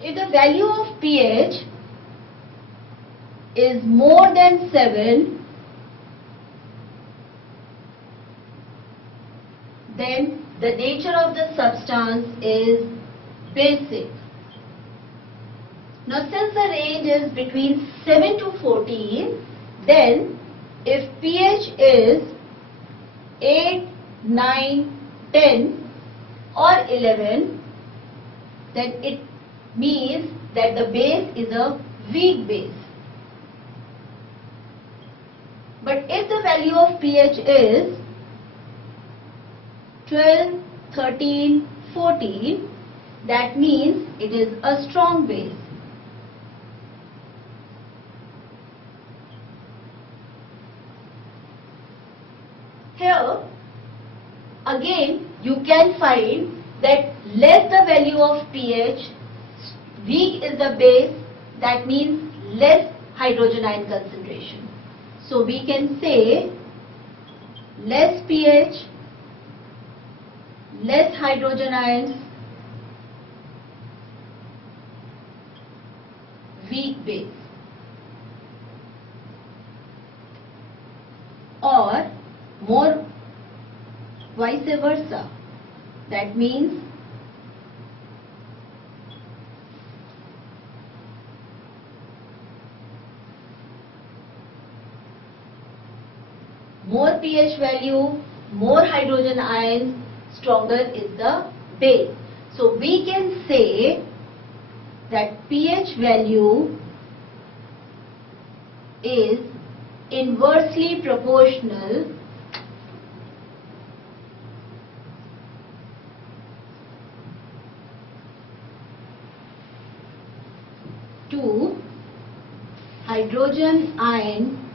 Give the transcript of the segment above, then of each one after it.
If the value of pH is more than 7, then the nature of the substance is basic. Now since the range is between 7 to 14, then if pH is 8, 9, 10 or 11, then it means that the base is a weak base. But if the value of pH is 12, 13, 14, that means it is a strong base. Here, again, you can find that less the value of pH, weak is the base, that means less hydrogen ion concentration. So we can say less pH, less hydrogen ions, weak base. Or more vice versa, that means more pH value, more hydrogen ions, stronger is the base. So we can say that pH value is inversely proportional to hydrogen ion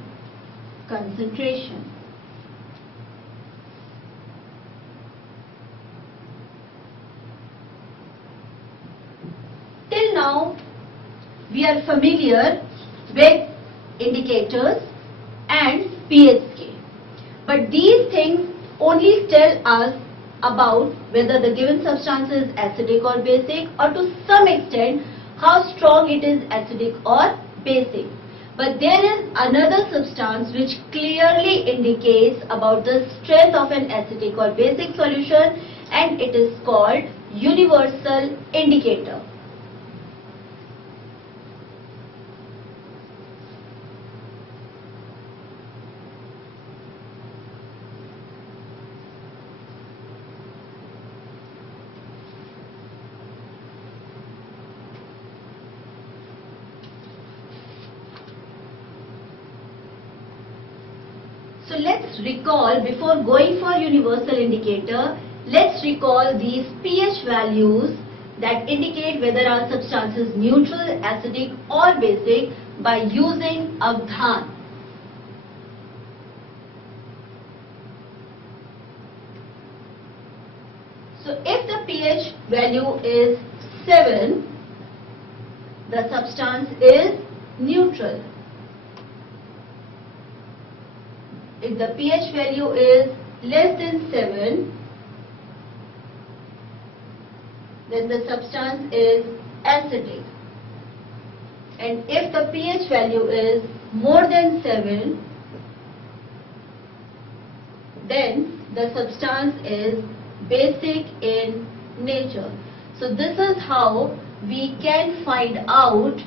concentration. Till now, we are familiar with indicators and pH scale. But these things only tell us about whether the given substance is acidic or basic, or to some extent how strong it is acidic or basic. But there is another substance which clearly indicates about the strength of an acidic or basic solution, and it is called universal indicator. So let's recall, before going for universal indicator, let's recall these pH values that indicate whether our substance is neutral, acidic or basic by using Avdhan. So if the pH value is 7, the substance is neutral. If the pH value is less than 7, then the substance is acidic. And if the pH value is more than 7, then the substance is basic in nature. So this is how we can find out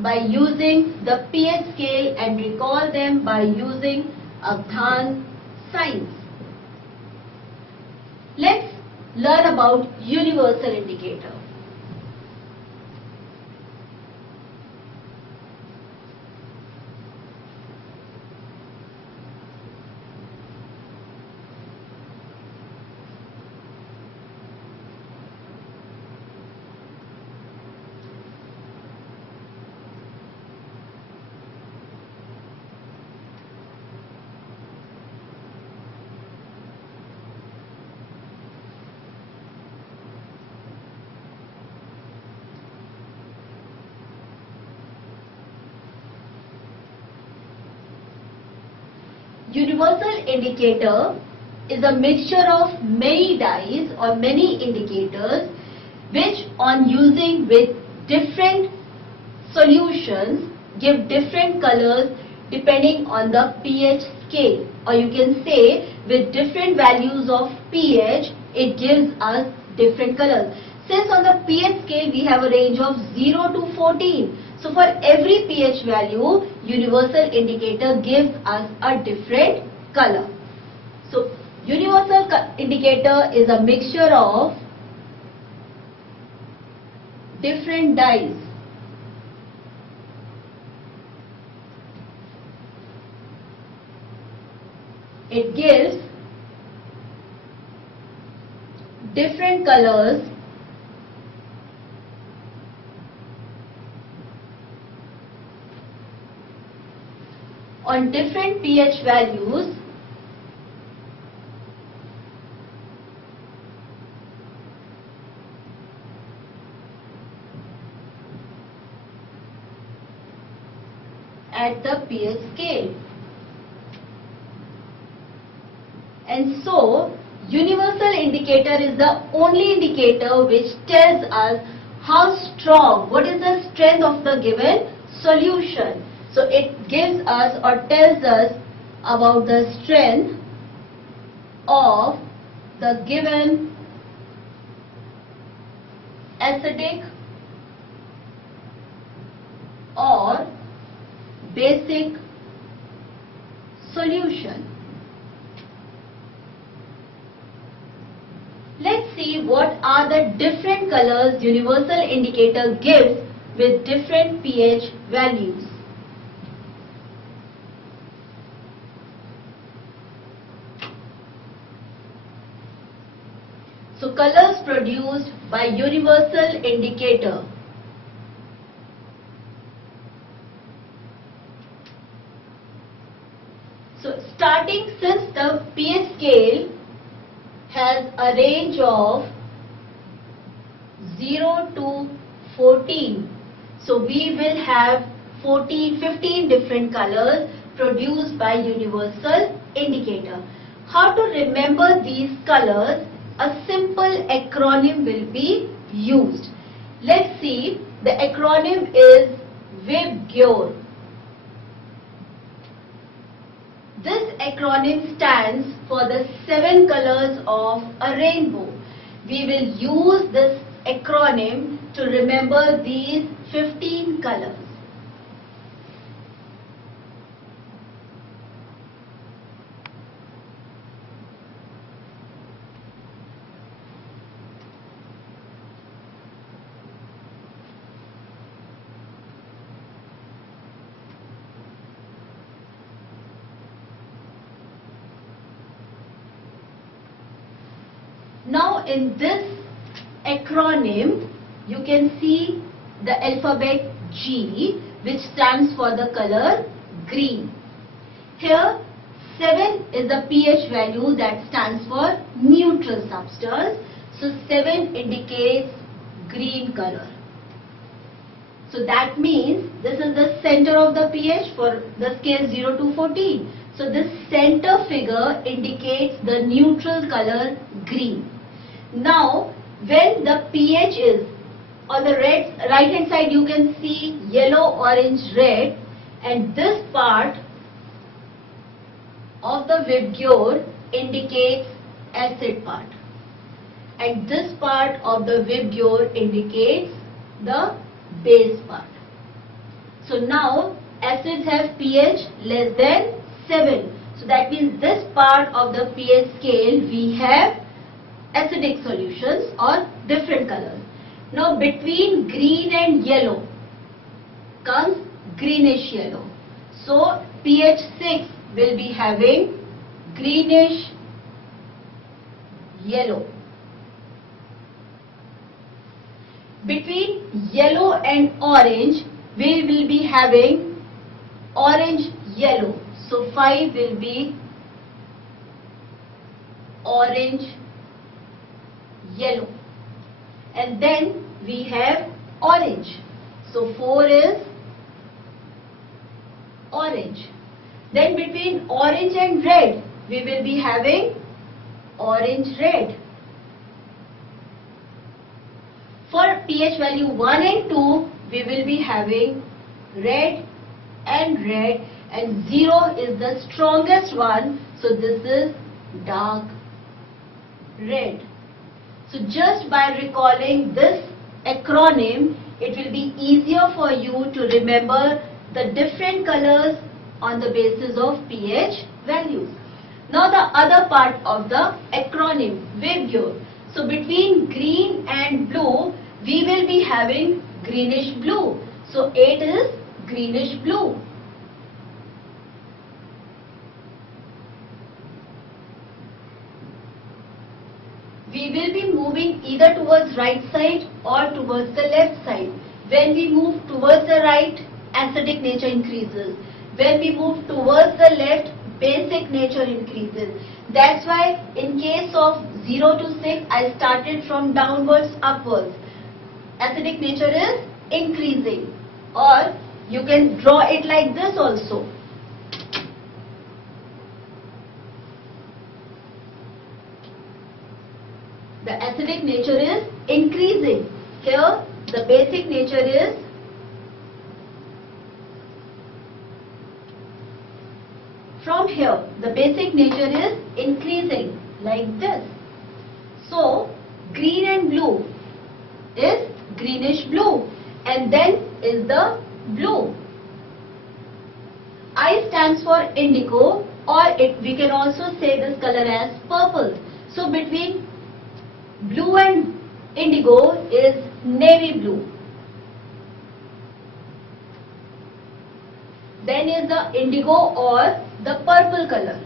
by using the pH scale and recall them by using Avdhan Science. Let's learn about universal indicator. Universal indicator is a mixture of many dyes or many indicators which on using with different solutions give different colors depending on the pH scale, or you can say with different values of pH it gives us different colors. Since on the pH scale we have a range of 0 to 14, so for every pH value universal indicator gives us a different color. So universal indicator is a mixture of different dyes. It gives different colors on different pH values at the pH scale. And so, universal indicator is the only indicator which tells us how strong, what is the strength of the given solution. So, it gives us or tells us about the strength of the given acidic or basic solution. Let's see what are the different colors universal indicator gives with different pH values. So colors produced by universal indicator. So starting, since the pH scale has a range of 0 to 14, so we will have 15 different colors produced by universal indicator. How to remember these colors? A simple acronym will be used. Let's see, the acronym is WIBGYOR. This acronym stands for the 7 colors of a rainbow. We will use this acronym to remember these 15 colors. Now in this acronym you can see the alphabet G, which stands for the color green. Here 7 is the pH value that stands for neutral substance. So 7 indicates green color. So that means this is the center of the pH for the scale 0 to 14. So this center figure indicates the neutral color green. Now when the pH is on the right hand side, you can see yellow, orange, red, and this part of the WIBGYOR indicates acid part, and this part of the WIBGYOR indicates the base part. So now acids have pH less than 7. So that means this part of the pH scale we have acidic solutions or different colors. Now between green and yellow comes greenish yellow. So pH 6 will be having greenish yellow. Between yellow and orange we will be having orange yellow. So 5 will be orange yellow, and then we have orange. So 4 is orange. Then between orange and red we will be having orange red. For pH value 1 and 2, we will be having red, and 0 is the strongest one, so this is dark red. So just by recalling this acronym, it will be easier for you to remember the different colors on the basis of pH values. Now the other part of the acronym, VIBGYOR. So between green and blue, we will be having greenish blue. So it is greenish blue. We will be moving either towards right side or towards the left side. When we move towards the right, acidic nature increases. When we move towards the left, basic nature increases. That's why in case of 0 to 6, I started from downwards upwards. Acidic nature is increasing, or you can draw it like this also. The acidic nature is increasing. Here the basic nature is from here. The basic nature is increasing like this. So green and blue is greenish blue, and then is the blue. I stands for indigo, or we can also say this color as purple. So between blue and indigo is navy blue. Then is the indigo or the purple color.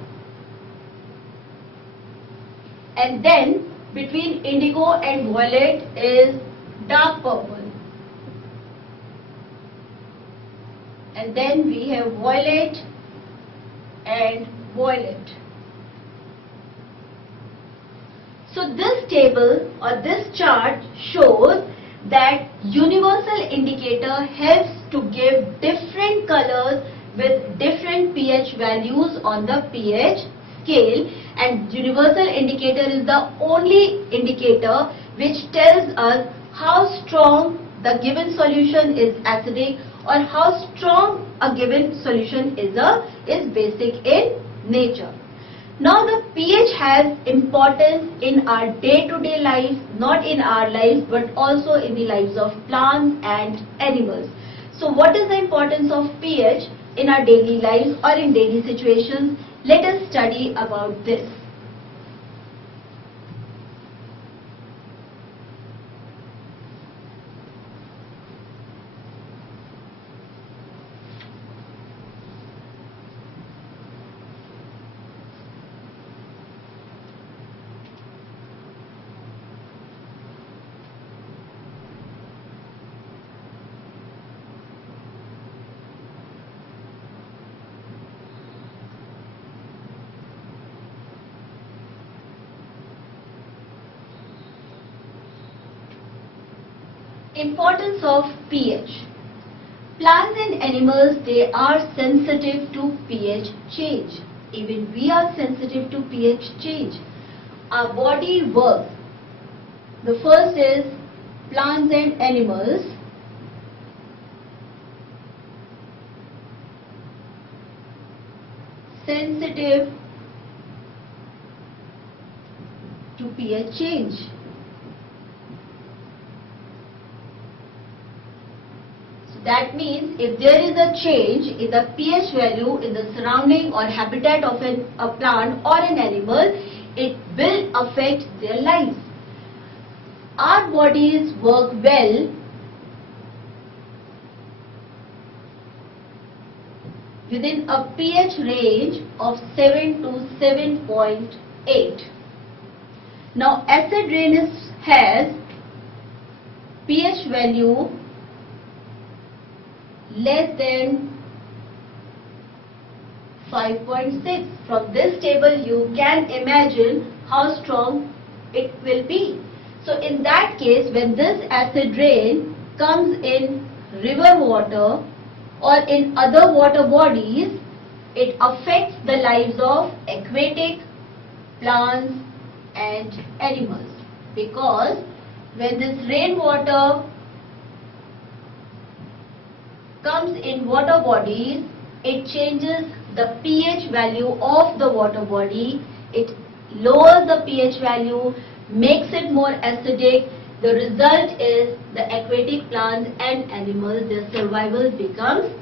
And then between indigo and violet is dark purple. And then we have violet and violet. So this table or this chart shows that universal indicator helps to give different colors with different pH values on the pH scale, and universal indicator is the only indicator which tells us how strong the given solution is acidic or how strong a given solution is basic in nature. Now the pH has importance in our day-to-day life, not in our lives but also in the lives of plants and animals. So what is the importance of pH in our daily lives or in daily situations? Let us study about this. Importance of pH. Plants and animals, they are sensitive to pH change. Even we are sensitive to pH change. Our body works. The first is plants and animals. Sensitive to pH change. That means if there is a change in the pH value in the surrounding or habitat of a plant or an animal, it will affect their lives. Our bodies work well within a pH range of 7 to 7.8. Now acid rain has pH value less than 5.6. From this table you can imagine how strong it will be. So in that case, when this acid rain comes in river water or in other water bodies, it affects the lives of aquatic plants and animals, because when this rainwater comes in water bodies, it changes the pH value of the water body. It lowers the pH value, makes it more acidic. The result is the aquatic plants and animals, their survival becomes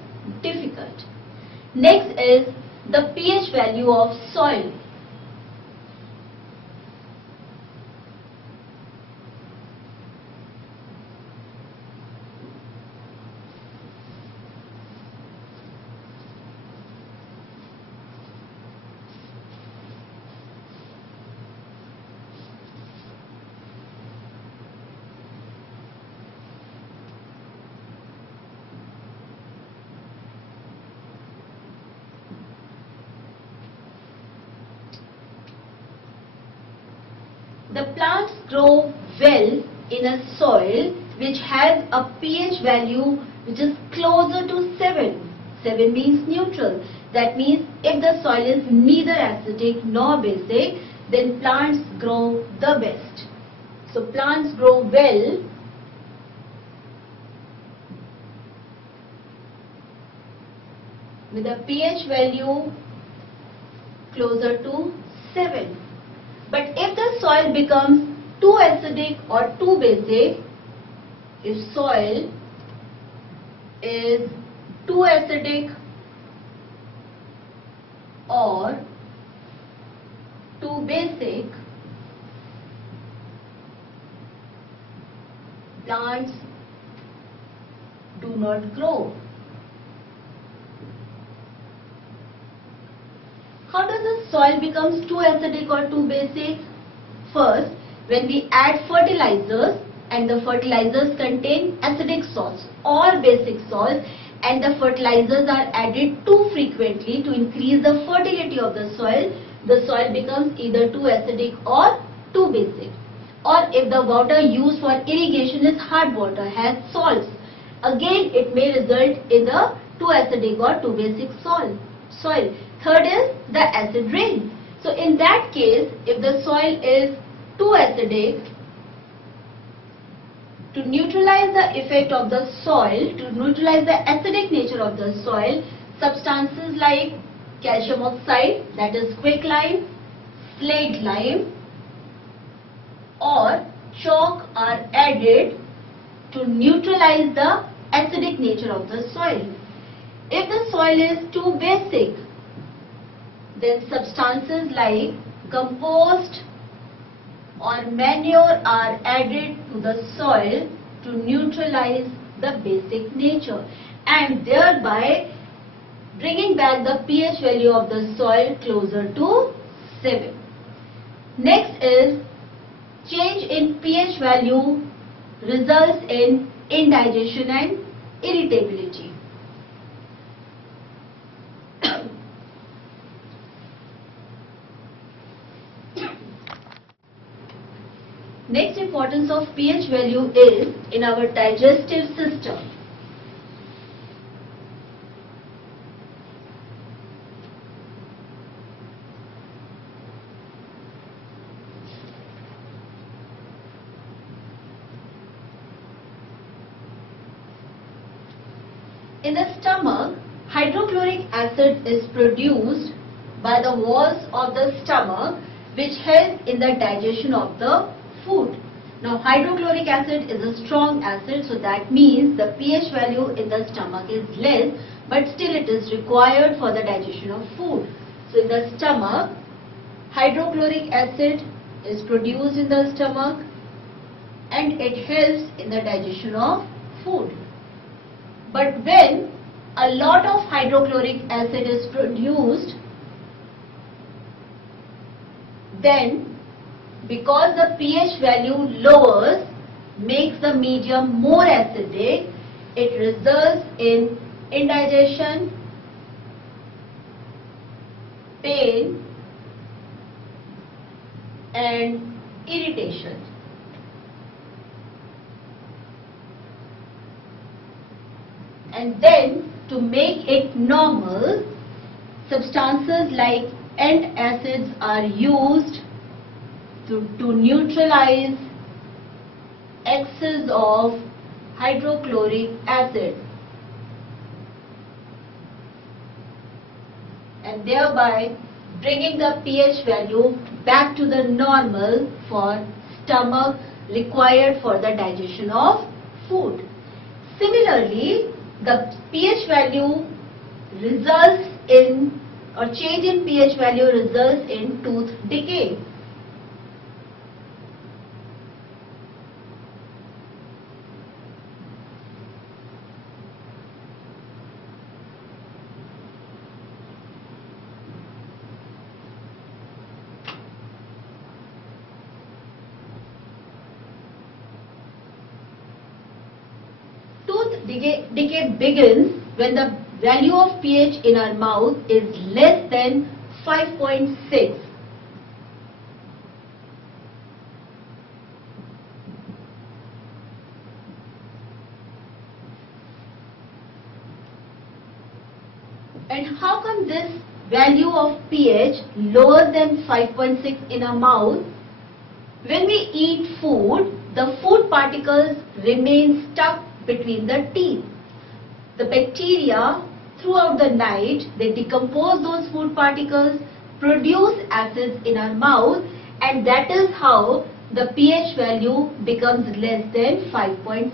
difficult. Next is the pH value of soil. The plants grow well in a soil which has a pH value which is closer to 7. 7 means neutral. That means if the soil is neither acidic nor basic, then plants grow the best. So plants grow well with a pH value closer to 7. But if the soil becomes too acidic or too basic, if soil is too acidic or too basic, plants do not grow. How does the soil becomes too acidic or too basic? First, when we add fertilizers and the fertilizers contain acidic salts or basic salts, and the fertilizers are added too frequently to increase the fertility of the soil becomes either too acidic or too basic. Or if the water used for irrigation is hard water, has salts, again it may result in the too acidic or too basic soil. Third is the acid rain. So in that case, if the soil is too acidic, to neutralize the effect of the soil, to neutralize the acidic nature of the soil, substances like calcium oxide, that is quicklime, slaked lime or chalk are added to neutralize the acidic nature of the soil. If the soil is too basic, then substances like compost or manure are added to the soil to neutralize the basic nature and thereby bringing back the pH value of the soil closer to 7. Next is change in pH value results in indigestion and irritability. Next importance of pH value is in our digestive system. In the stomach, hydrochloric acid is produced by the walls of the stomach which help in the digestion of the food. Now hydrochloric acid is a strong acid, so that means the pH value in the stomach is less, but still it is required for the digestion of food. So in the stomach, hydrochloric acid is produced in the stomach and it helps in the digestion of food. But when a lot of hydrochloric acid is produced, then because the pH value lowers, makes the medium more acidic, it results in indigestion, pain and irritation. And then to make it normal, substances like antacids are used to neutralize excess of hydrochloric acid, and thereby bringing the pH value back to the normal for stomach required for the digestion of food. Similarly, the pH value results in, or change in pH value results in tooth decay. Tooth decay begins when the value of pH in our mouth is less than 5.6. And how come this value of pH lower than 5.6 in our mouth? When we eat food, the food particles remain stuck between the teeth. The bacteria throughout the night, they decompose those food particles, produce acids in our mouth, and that is how the pH value becomes less than 5.6.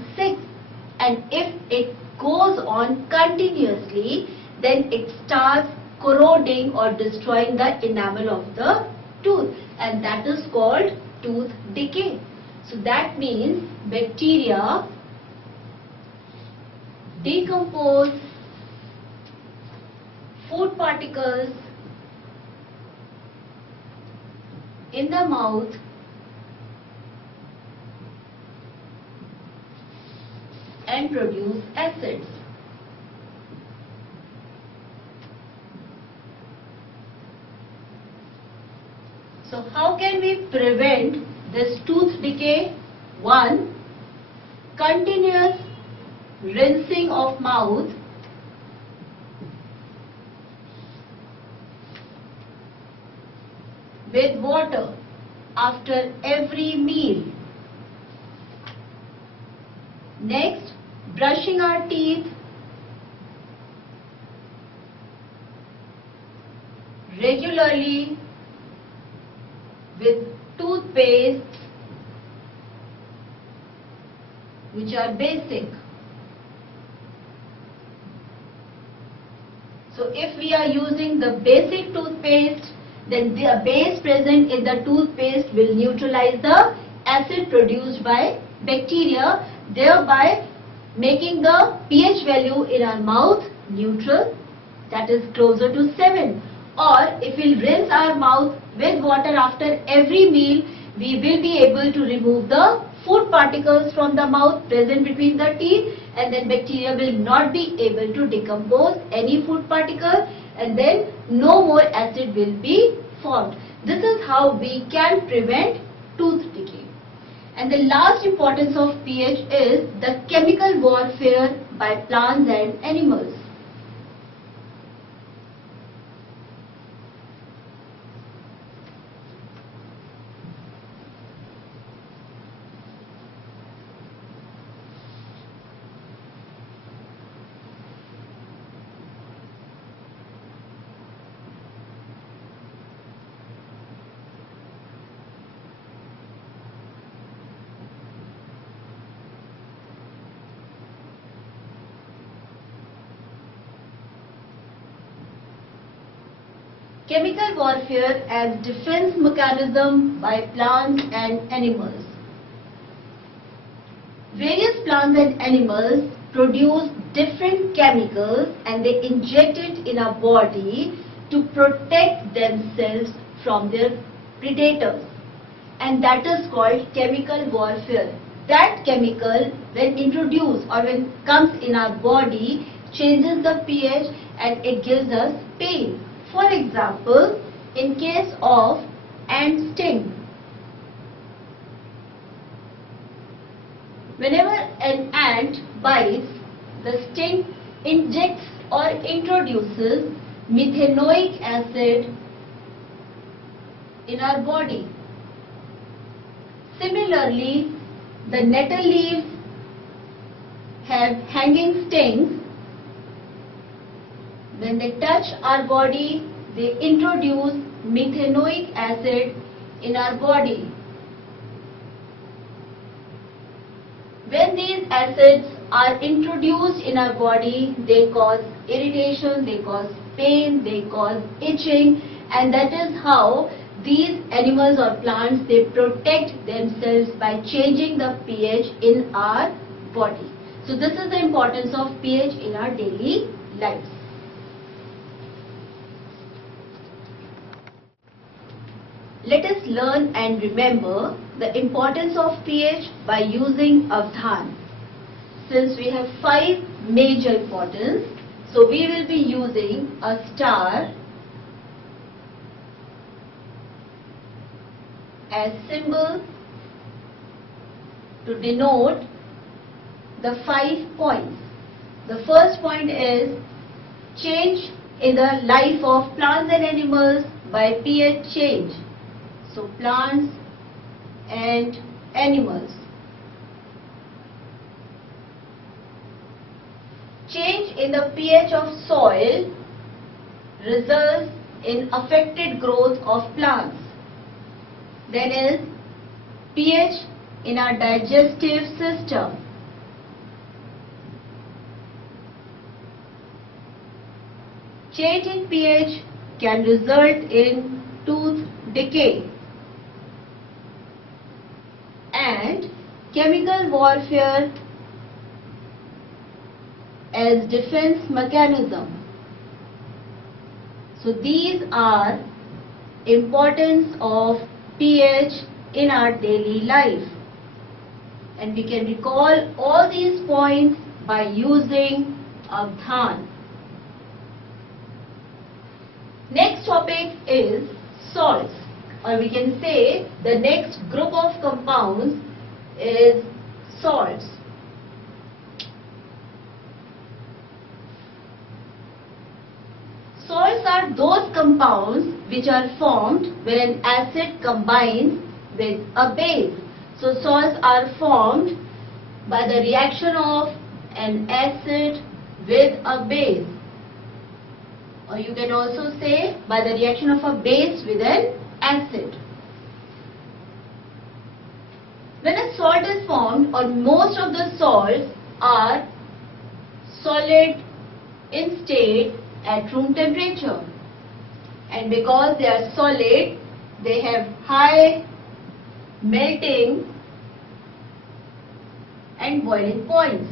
And if it goes on continuously, then it starts corroding or destroying the enamel of the tooth, and that is called tooth decay. So that means bacteria decompose food particles in the mouth and produce acids. So how can we prevent this tooth decay? 1. Continuous rinsing of mouth with water after every meal. Next, brushing our teeth regularly with toothpaste which are basic. So if we are using the basic toothpaste, then the base present in the toothpaste will neutralize the acid produced by bacteria, thereby making the pH value in our mouth neutral, that is closer to 7. Or if we rinse our mouth with water after every meal, we will be able to remove the food particles from the mouth present between the teeth, and then bacteria will not be able to decompose any food particle, and then no more acid will be formed. This is how we can prevent tooth decay. And the last importance of pH is the chemical warfare by plants and animals. Chemical warfare as defense mechanism by plants and animals. Various plants and animals produce different chemicals and they inject it in our body to protect themselves from their predators, and that is called chemical warfare. That chemical, when introduced or when comes in our body, changes the pH and it gives us pain. For example, in case of ant sting, whenever an ant bites, the sting injects or introduces methanoic acid in our body. Similarly, the nettle leaves have hanging stings. When they touch our body, they introduce methanoic acid in our body. When these acids are introduced in our body, they cause irritation, they cause pain, they cause itching, and that is how these animals or plants, they protect themselves by changing the pH in our body. So this is the importance of pH in our daily lives. Let us learn and remember the importance of pH by using Avdhan. Since we have 5 major importance, so we will be using a star as symbol to denote the 5 points. The first point is change in the life of plants and animals by pH change. So plants and animals. Change in the pH of soil results in affected growth of plants. Then is pH in our digestive system. Change in pH can result in tooth decay. And chemical warfare as defense mechanism. So these are importance of pH in our daily life, and we can recall all these points by using Avdhan. Next topic is salts, or we can say the next group of compounds is salts. Salts are those compounds which are formed when an acid combines with a base. So salts are formed by the reaction of an acid with a base, or you can also say by the reaction of a base with an acid. When a salt is formed, or most of the salts are solid in state at room temperature, and because they are solid, they have high melting and boiling points.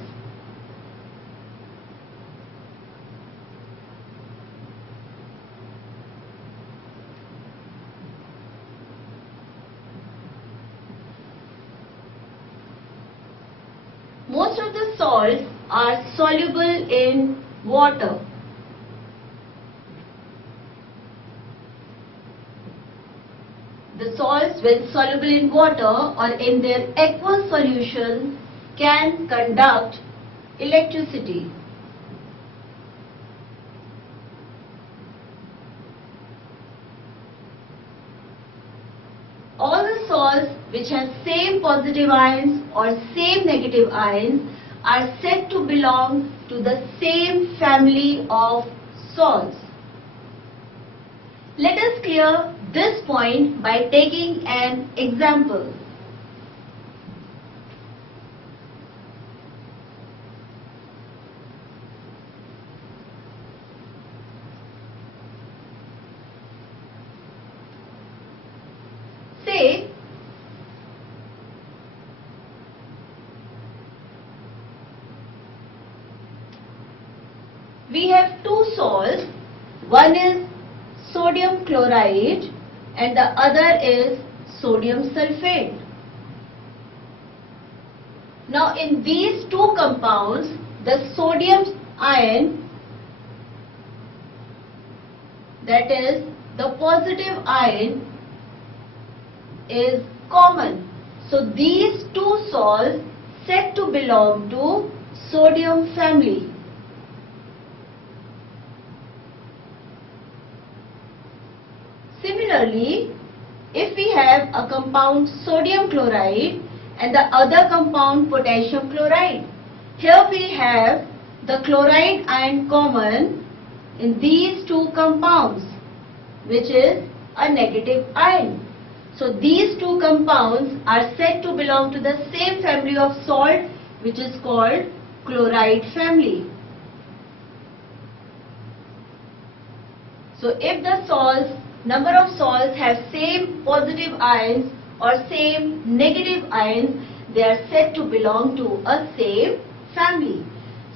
Most of the salts are soluble in water. The salts, when soluble in water or in their aqueous solution, can conduct electricity. All the salts which have same positive ions or same negative ions are said to belong to the same family of salts. Let us clear this point by taking an example. Say we have two salts, one is sodium chloride and the other is sodium sulfate. Now in these two compounds, the sodium ion, that is the positive ion, is common. So these two salts said to belong to sodium family. Similarly, if we have a compound sodium chloride and the other compound potassium chloride. Here we have the chloride ion common in these two compounds, which is a negative ion. So these two compounds are said to belong to the same family of salt, which is called chloride family. So if the salts, number of salts have same positive ions or same negative ions, they are said to belong to a same family.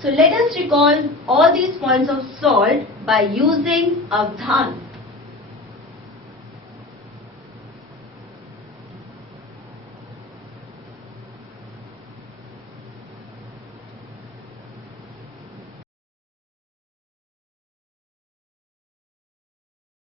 So let us recall all these points of salt by using Avdhan.